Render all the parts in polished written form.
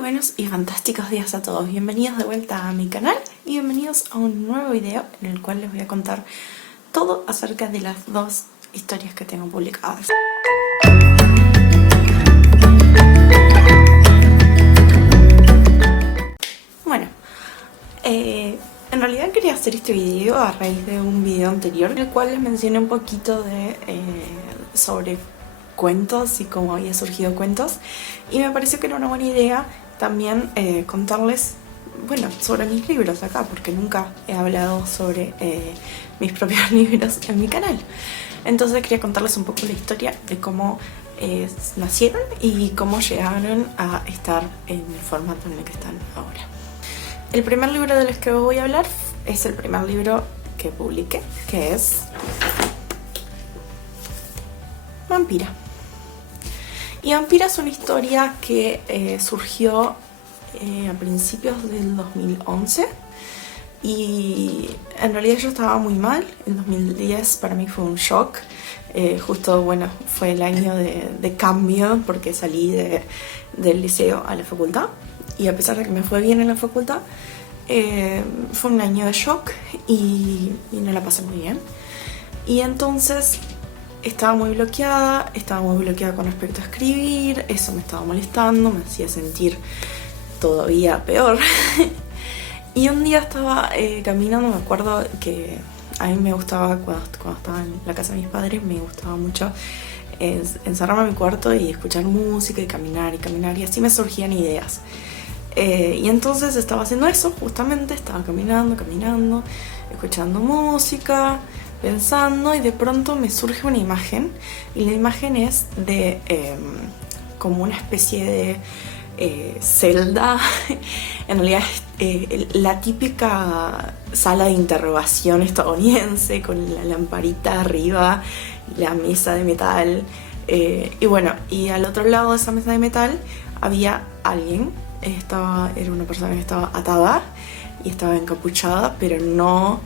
buenos y fantásticos días a todos, bienvenidos de vuelta a mi canal y bienvenidos a un nuevo video en el cual les voy a contar todo acerca de las dos historias que tengo publicadas. Bueno, en realidad quería hacer este video a raíz de un video anterior en el cual les mencioné un poquito sobre cuentos y cómo había surgido cuentos, y me pareció que era una buena idea también contarles, bueno, sobre mis libros acá, porque nunca he hablado sobre mis propios libros en mi canal. Entonces quería contarles un poco la historia de cómo nacieron y cómo llegaron a estar en el formato en el que están ahora. El primer libro del que voy a hablar es el primer libro que publiqué, que es Vampira. Y Vampira es una historia que surgió a principios del 2011 y en realidad yo estaba muy mal. El 2010 para mí fue un shock. Justo, bueno, fue el año de cambio porque salí del liceo a la facultad, y a pesar de que me fue bien en la facultad, fue un año de shock y no la pasé muy bien. Y entonces estaba muy bloqueada con respecto a escribir. Eso me estaba molestando, me hacía sentir todavía peor. Y un día estaba caminando, me acuerdo que a mí me gustaba, cuando estaba en la casa de mis padres, me gustaba mucho encerrarme en mi cuarto y escuchar música y caminar, y así me surgían ideas. Y entonces estaba haciendo eso, justamente, estaba caminando, escuchando música, pensando, y de pronto me surge una imagen, y la imagen es de como una especie de celda. En realidad la típica sala de interrogación estadounidense, con la lamparita arriba y la mesa de metal, y bueno, y al otro lado de esa mesa de metal había alguien. Era una persona que estaba atada y estaba encapuchada, pero no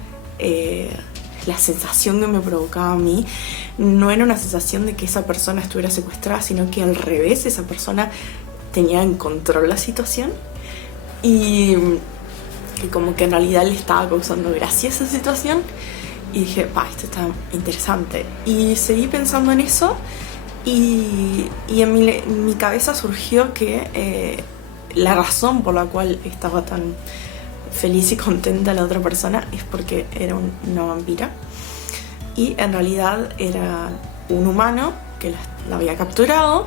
la sensación que me provocaba a mí no era una sensación de que esa persona estuviera secuestrada, sino que al revés, esa persona tenía en control la situación y como que en realidad le estaba causando gracia esa situación. Y dije, esto está interesante, y seguí pensando en eso, y en mi cabeza surgió que la razón por la cual estaba tan feliz y contenta la otra persona es porque era una vampira, y en realidad era un humano que la había capturado,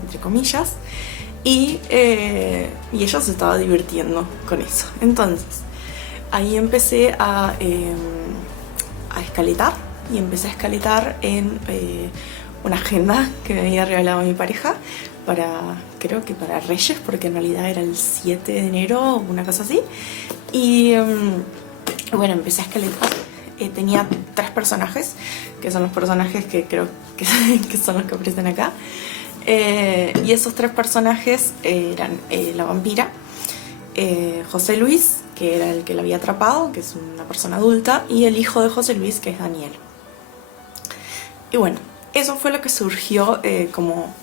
entre comillas, y ella se estaba divirtiendo con eso. Entonces ahí empecé a escaletar, y empecé a escaletar en una agenda que me había regalado mi pareja creo que para Reyes, porque en realidad era el 7 de enero, una cosa así. Y bueno, empecé a escaletar. Tenía 3 personajes, que son los personajes que creo que son los que aparecen acá. Y esos 3 personajes eran la vampira, José Luis, que era el que la había atrapado, que es una persona adulta, y el hijo de José Luis, que es Daniel. Y bueno, eso fue lo que surgió como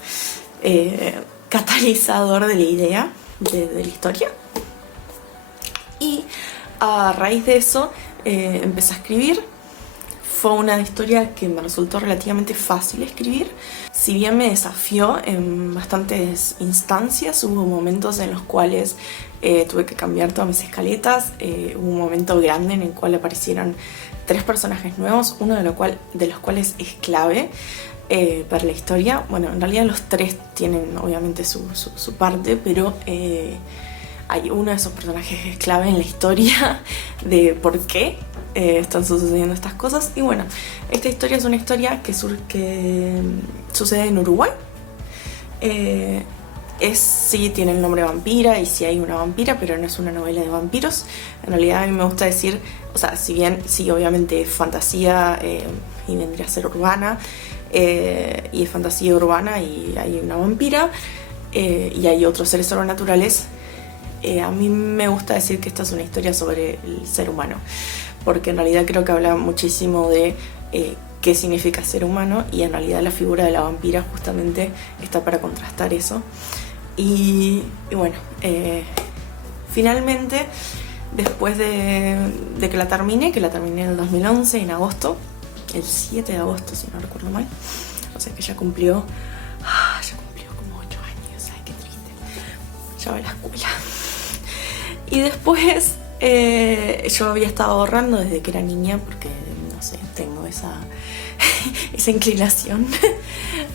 catalizador de la idea de la historia. Y a raíz de eso empecé a escribir. Fue una historia que me resultó relativamente fácil escribir. Si bien me desafió en bastantes instancias, hubo momentos en los cuales tuve que cambiar todas mis escaletas. Hubo un momento grande en el cual aparecieron 3 personajes nuevos, uno de los cuales es clave para la historia. Bueno, en realidad los 3 tienen obviamente su parte, pero hay uno de esos personajes que es clave en la historia de por qué están sucediendo estas cosas. Y bueno, esta historia es una historia que sucede en Uruguay. Sí tiene el nombre Vampira, y sí hay una vampira, pero no es una novela de vampiros. En realidad a mí me gusta decir, o sea, si bien sí obviamente es fantasía y vendría a ser urbana, y es fantasía urbana y hay una vampira y hay otros seres sobrenaturales, a mí me gusta decir que esta es una historia sobre el ser humano, porque en realidad creo que habla muchísimo de qué significa ser humano, y en realidad la figura de la vampira justamente está para contrastar eso. Y bueno, finalmente, después de que la terminé en el 2011, en agosto, el 7 de agosto si no recuerdo mal, o sea que ya cumplió como 8 años, ay, qué triste, ya va a la escuela. Y después yo había estado ahorrando desde que era niña, porque no sé, tengo esa inclinación.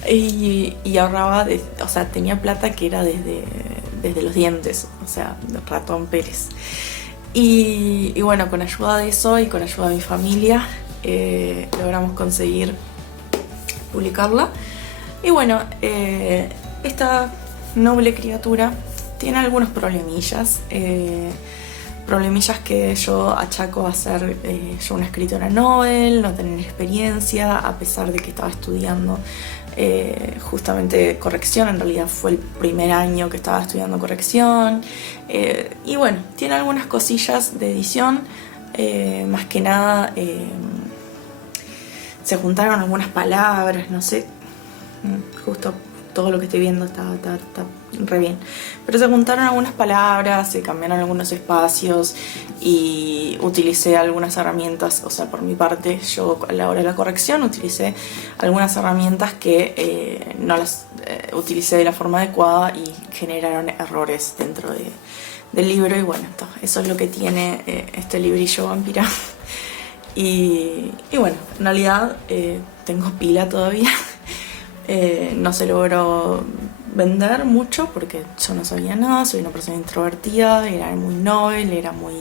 y ahorraba, o sea, tenía plata que era desde los dientes, o sea, de ratón Pérez. Y bueno, con ayuda de eso y con ayuda de mi familia logramos conseguir publicarla. Y bueno, esta noble criatura tiene algunos problemillas que yo achaco a ser yo una escritora novel, no tener experiencia, a pesar de que estaba estudiando justamente corrección. En realidad fue el primer año que estaba estudiando corrección, y bueno, tiene algunas cosillas de edición, más que nada se juntaron algunas palabras, no sé, justo todo lo que estoy viendo está re bien, pero se juntaron algunas palabras, se cambiaron algunos espacios y utilicé algunas herramientas, o sea, por mi parte, yo a la hora de la corrección utilicé algunas herramientas que no las utilicé de la forma adecuada y generaron errores dentro del libro. Y bueno, eso es lo que tiene este librillo Vampira. Y bueno, en realidad tengo pila todavía. No se logró vender mucho porque yo no sabía nada, soy una persona introvertida, era muy novel, era muy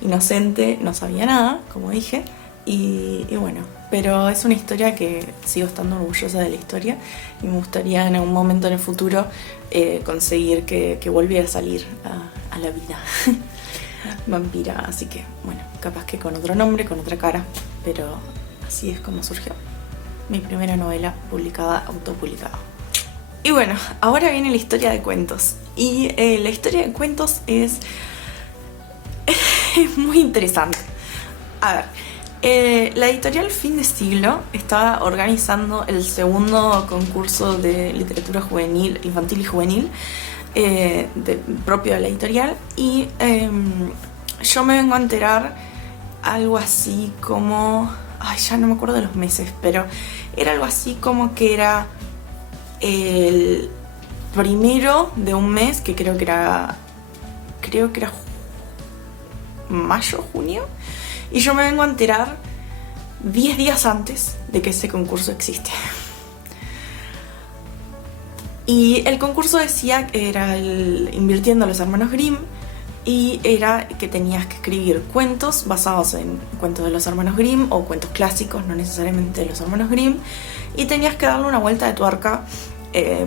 inocente, no sabía nada, como dije. Y bueno, pero es una historia que sigo estando orgullosa de la historia y me gustaría en algún momento en el futuro conseguir que volviera a salir a la vida Vampira. Así que bueno, capaz que con otro nombre, con otra cara, pero así es como surgió mi primera novela publicada, autopublicada. Y bueno, ahora viene la historia de cuentos. Y la historia de cuentos es muy interesante. A ver, la editorial Fin de Siglo estaba organizando el segundo concurso de literatura juvenil, infantil y juvenil propio de la editorial. Y yo me vengo a enterar algo así como... Ay, ya no me acuerdo de los meses, pero era algo así como que era el primero de un mes, que creo que era mayo, junio, y yo me vengo a enterar 10 días antes de que ese concurso existe. Y el concurso decía que era invirtiendo a los hermanos Grimm, y era que tenías que escribir cuentos basados en cuentos de los hermanos Grimm o cuentos clásicos, no necesariamente de los hermanos Grimm, y tenías que darle una vuelta de tuerca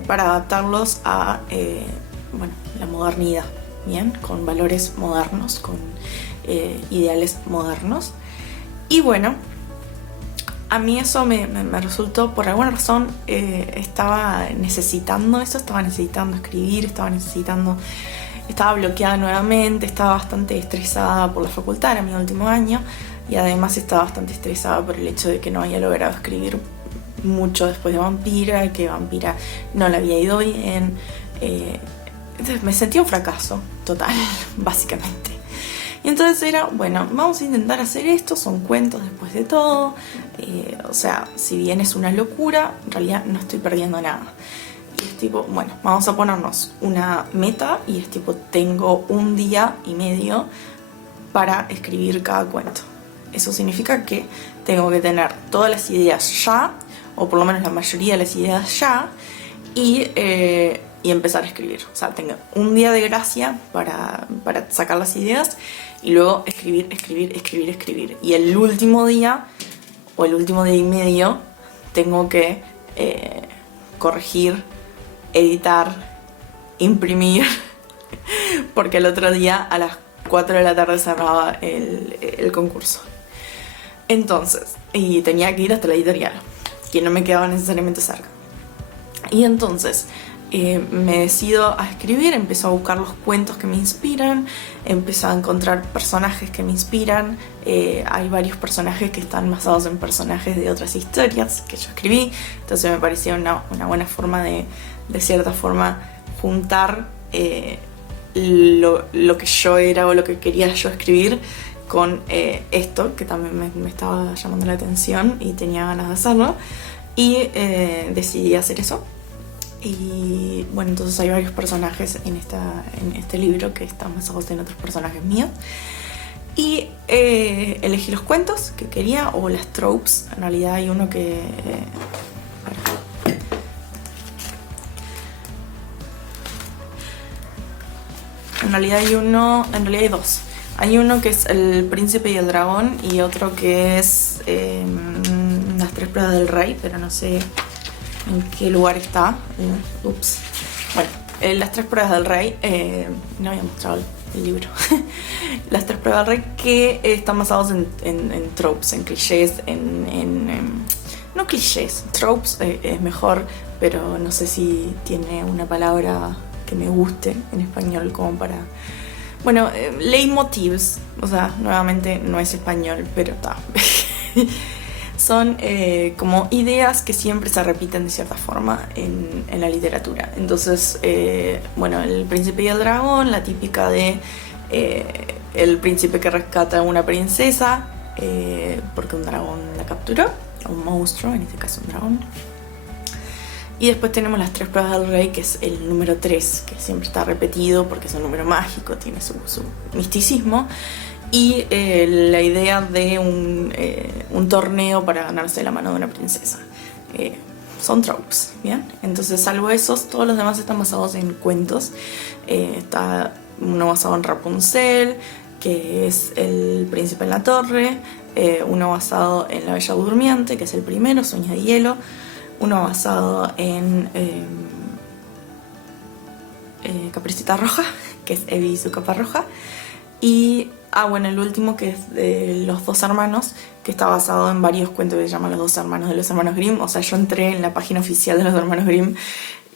para adaptarlos a la modernidad, bien, con valores modernos, con ideales modernos. Y bueno, a mí eso me resultó, por alguna razón estaba necesitando escribir, estaba bloqueada nuevamente, estaba bastante estresada por la facultad, era mi último año, y además estaba bastante estresada por el hecho de que no había logrado escribir mucho después de Vampira, que Vampira no le había ido bien. Entonces me sentía un fracaso total, básicamente. Y entonces era, bueno, vamos a intentar hacer esto, son cuentos después de todo. O sea, si bien es una locura, en realidad no estoy perdiendo nada. Y es tipo, bueno, vamos a ponernos una meta y es tipo, tengo 1 día y medio para escribir cada cuento. Eso significa que tengo que tener todas las ideas ya, o por lo menos la mayoría de las ideas ya, y empezar a escribir. O sea, tengo 1 día de gracia para sacar las ideas y luego escribir. Y el último día, o el último día y medio, tengo que corregir, editar, imprimir, porque el otro día a las 4 de la tarde cerraba el concurso. Entonces, y tenía que ir hasta la editorial, que no me quedaba necesariamente cerca. Y entonces me decido a escribir, empiezo a buscar los cuentos que me inspiran, empiezo a encontrar personajes que me inspiran. Hay varios personajes que están basados en personajes de otras historias que yo escribí, entonces me parecía una buena forma de cierta forma juntar lo que yo era o lo que quería yo escribir con esto, que también me estaba llamando la atención y tenía ganas de hacerlo, y decidí hacer eso. Y bueno, entonces hay varios personajes en este libro que están basados en otros personajes míos. Y elegí los cuentos que quería, o las tropes. En realidad hay uno que... en realidad hay dos. Hay uno que es El Príncipe y el Dragón, y otro que es Las Tres Pruebas del Rey, pero no sé en qué lugar está. Ups. Bueno, Las Tres Pruebas del Rey, no había mostrado el libro. Las Tres Pruebas del Rey, que están basados en tropes, en clichés, no clichés, tropes es mejor, pero no sé si tiene una palabra que me guste en español como para... Bueno, leitmotivs, o sea, nuevamente no es español, pero está. Son como ideas que siempre se repiten de cierta forma en la literatura. Entonces, bueno, El Príncipe y el Dragón, la típica de el príncipe que rescata a una princesa porque un dragón la capturó, un monstruo, en este caso un dragón. Y después tenemos Las Tres Pruebas del Rey, que es el número 3, que siempre está repetido porque es un número mágico, tiene su misticismo. Y la idea de un torneo para ganarse la mano de una princesa. Son tropes, ¿bien? Entonces, salvo esos, todos los demás están basados en cuentos. Está uno basado en Rapunzel, que es El Príncipe en la Torre. Uno basado en La Bella Durmiente, que es el primero, Sueños de Hielo. Uno basado en Caperucita Roja, que es Evie y su capa roja. Y, bueno, el último, que es de Los Dos Hermanos, que está basado en varios cuentos que se llaman Los Dos Hermanos de los Hermanos Grimm. O sea, yo entré en la página oficial de los Hermanos Grimm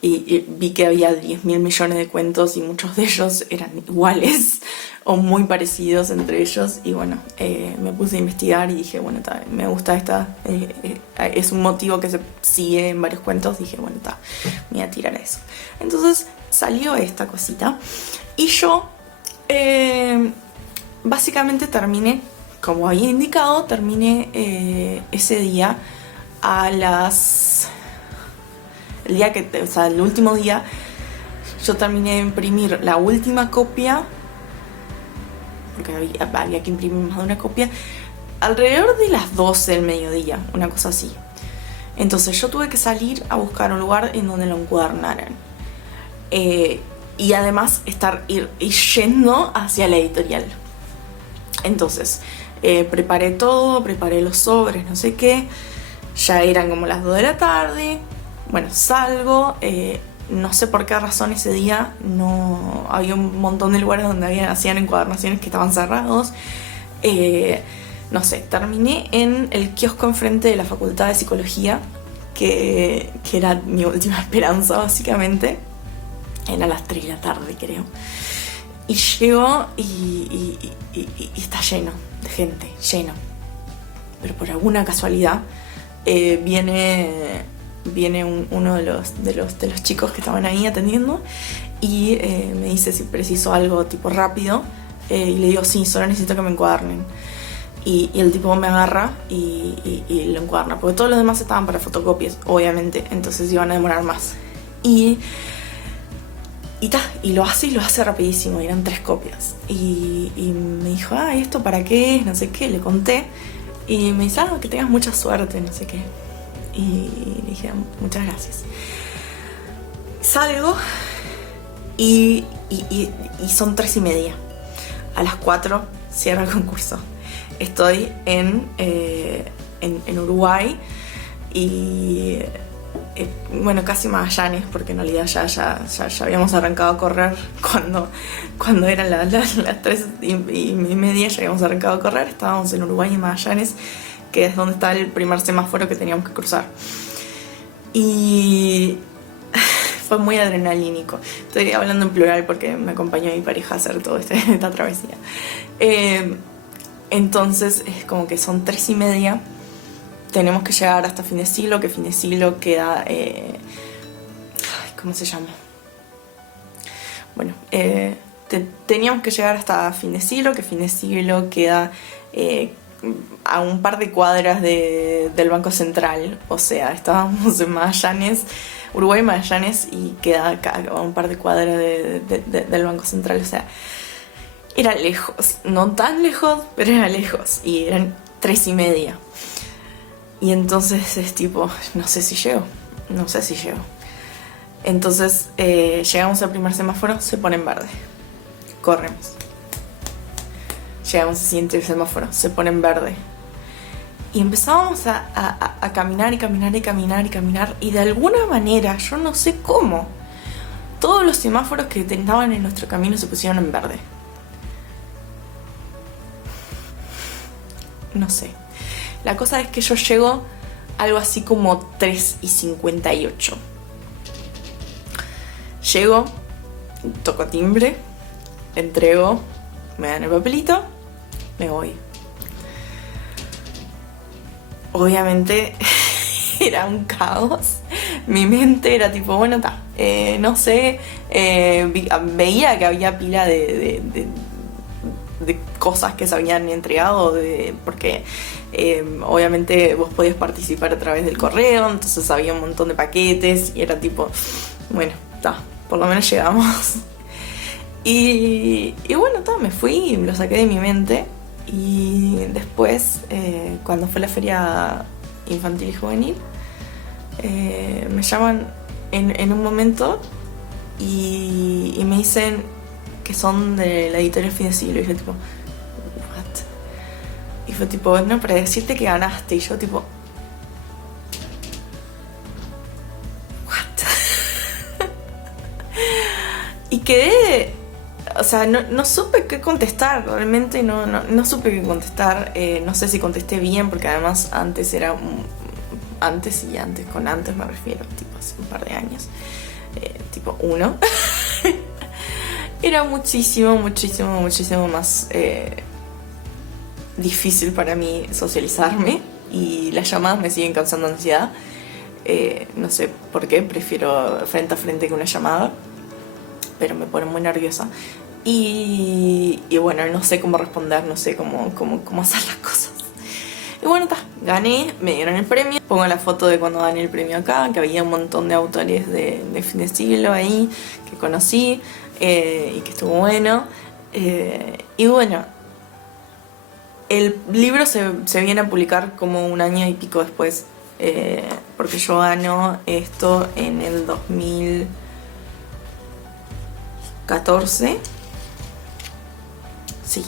y vi que había 10.000 millones de cuentos y muchos de ellos eran iguales o muy parecidos entre ellos. Y bueno, me puse a investigar y dije, bueno, me gusta esta, es un motivo que se sigue en varios cuentos. Dije, bueno, me voy a tirar a eso. Entonces salió esta cosita y yo básicamente terminé, como había indicado, ese día el último día, yo terminé de imprimir la última copia, porque había que imprimir más de una copia, alrededor de las 12 del mediodía, una cosa así. Entonces yo tuve que salir a buscar un lugar en donde lo encuadernaran. Y además ir yendo hacia la editorial. Entonces, preparé todo, preparé los sobres, no sé qué. Ya eran como las 2 de la tarde. Bueno, salgo. No sé por qué razón ese día no había un montón de lugares donde hacían encuadernaciones que estaban cerrados. No sé, terminé en el kiosco enfrente de la Facultad de Psicología, que era mi última esperanza, básicamente. Era a las 3 de la tarde, creo. Y llego y está lleno de gente, lleno. Pero por alguna casualidad viene uno de los chicos que estaban ahí atendiendo y me dice si preciso algo tipo rápido. Y le digo, sí, solo necesito que me encuadernen. Y el tipo me agarra y lo encuaderna, porque todos los demás estaban para fotocopias, obviamente, entonces iban a demorar más. Y lo hace rapidísimo, y eran 3 copias. Y me dijo, ¿y esto para qué es? No sé qué, le conté. Y me dice, que tengas mucha suerte, no sé qué. Y le dije, muchas gracias. Salgo y son 3:30. A las 4 cierra el concurso. Estoy en Uruguay y... bueno, casi Magallanes, porque en realidad ya habíamos arrancado a correr cuando eran las 3:30, ya habíamos arrancado a correr. Estábamos en Uruguay y Magallanes, que es donde está el primer semáforo que teníamos que cruzar. Y fue muy adrenalínico. Estoy hablando en plural porque me acompañó mi pareja a hacer toda esta travesía. Entonces es como que son 3:30. Tenemos que llegar hasta Fin de Siglo, que Fin de Siglo queda... ¿cómo se llama? bueno, teníamos que llegar hasta fin de siglo, que fin de siglo queda a un par de cuadras del Banco Central. O sea, estábamos en Magallanes, Uruguay, Magallanes, y queda a un par de cuadras del Banco Central. O sea, era lejos, no tan lejos, pero era lejos, y eran 3:30. Y entonces es tipo, no sé si llego. Entonces llegamos al primer semáforo, se pone en verde. Corremos. Llegamos al siguiente semáforo, se pone en verde. Y empezábamos a caminar y caminar y caminar y caminar. Y de alguna manera, yo no sé cómo, todos los semáforos que estaban en nuestro camino se pusieron en verde. No sé. La cosa es que yo llego algo así como 3:58. Llego, toco timbre, entrego, me dan el papelito, me voy. Obviamente era un caos. Mi mente era tipo, bueno, está, no sé, veía que había pila de cosas que se habían entregado, porque obviamente vos podías participar a través del correo, entonces había un montón de paquetes y era tipo, bueno, está, por lo menos llegamos. Y bueno, está, me fui, lo saqué de mi mente. Y después, cuando fue la feria infantil y juvenil, me llaman en un momento y me dicen que son de la editorial Fin de Siglo. Y yo tipo, ¿what? Y fue tipo, no, para decirte que ganaste. Y yo tipo, ¿what? Y quedé, o sea, no supe qué contestar, realmente no supe qué contestar. No sé si contesté bien, porque además antes era antes con antes me refiero, tipo hace un par de años, tipo 1. Era muchísimo más difícil para mí socializarme, y las llamadas me siguen causando ansiedad. No sé por qué, prefiero frente a frente que una llamada, pero me pone muy nerviosa. Y bueno, no sé cómo responder, no sé cómo hacer las cosas. Y bueno, gané, me dieron el premio. Pongo la foto de cuando gané el premio acá, que había un montón de autores de Fin de Siglo ahí que conocí, y que estuvo bueno. Y bueno, el libro se viene a publicar como un año y pico después, porque yo gano esto en el 2014. Sí,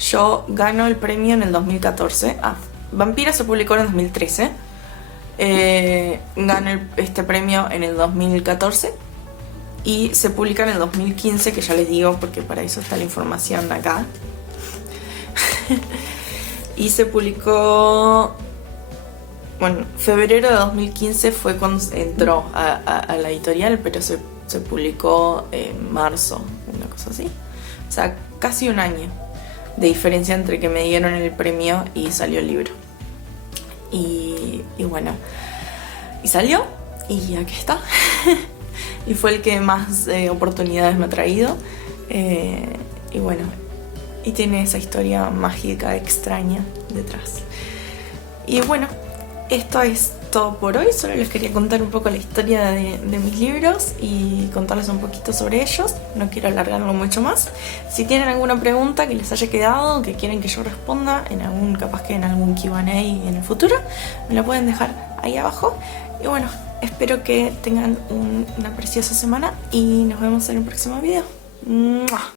yo gano el premio en el 2014. Vampira se publicó en el 2013. Gano este premio en el 2014 y se publica en el 2015, que ya les digo porque para eso está la información acá. Y se publicó, bueno, febrero de 2015 fue cuando entró a la editorial, pero se publicó en marzo, una cosa así. O sea, casi un año de diferencia entre que me dieron el premio y salió el libro. Y bueno, y salió, y aquí está. Y fue el que más oportunidades me ha traído. Y bueno, y tiene esa historia mágica, extraña detrás. Y bueno, esto es todo por hoy. Solo les quería contar un poco la historia de mis libros y contarles un poquito sobre ellos. No quiero alargarlo mucho más. Si tienen alguna pregunta que les haya quedado, que quieren que yo responda capaz que en algún Q&A en el futuro, me lo pueden dejar ahí abajo. Y bueno, espero que tengan una preciosa semana y nos vemos en el próximo video. ¡Mua!